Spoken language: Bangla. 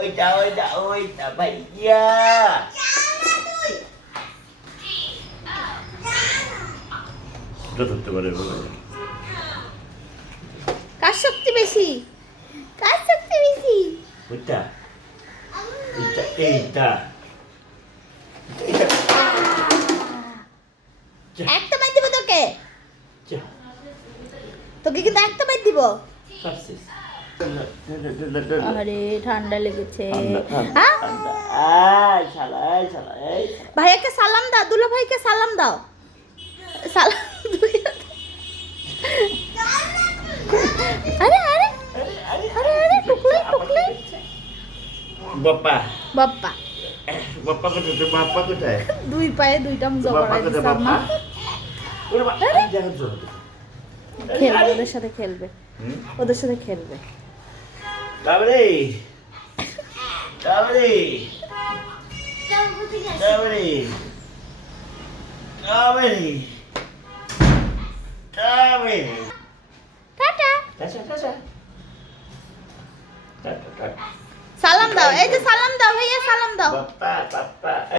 ওইটা ভাইয়া। ধরতে পারে কার শক্তি বেশি? কার শক্তি বেশি? ওইটা এইটা একটা মাইর দিব তোকে। তোকে কিন্তু একটা মাইর দিব। আরে ঠান্ডা লেগেছে। ভাইয়াকে সালাম দাও, দুলা ভাইকে সালাম দাও। সালাম। আরে আরে আরে আরে টুকলে টুকলে। বাপ্পা বাপ্পা বাপ্পা কোথায়? তোর বাপ্পা কোথায়? দুই পায়ে দুইটা মুজা বাপ্পা করাই কোথায়? দিছে বাপ্পা আম্মা। খেলবে, ওদের সাথে খেলবে, ওদের সাথে খেলবে। তারপরে তারপরে তারপরে তারপরে তারপরে tata. Tata tata tata tata. সালাম দাও, এই যে সালাম দাও ভাইয়া, সালাম দাও। বাপ্পা বাপ্পা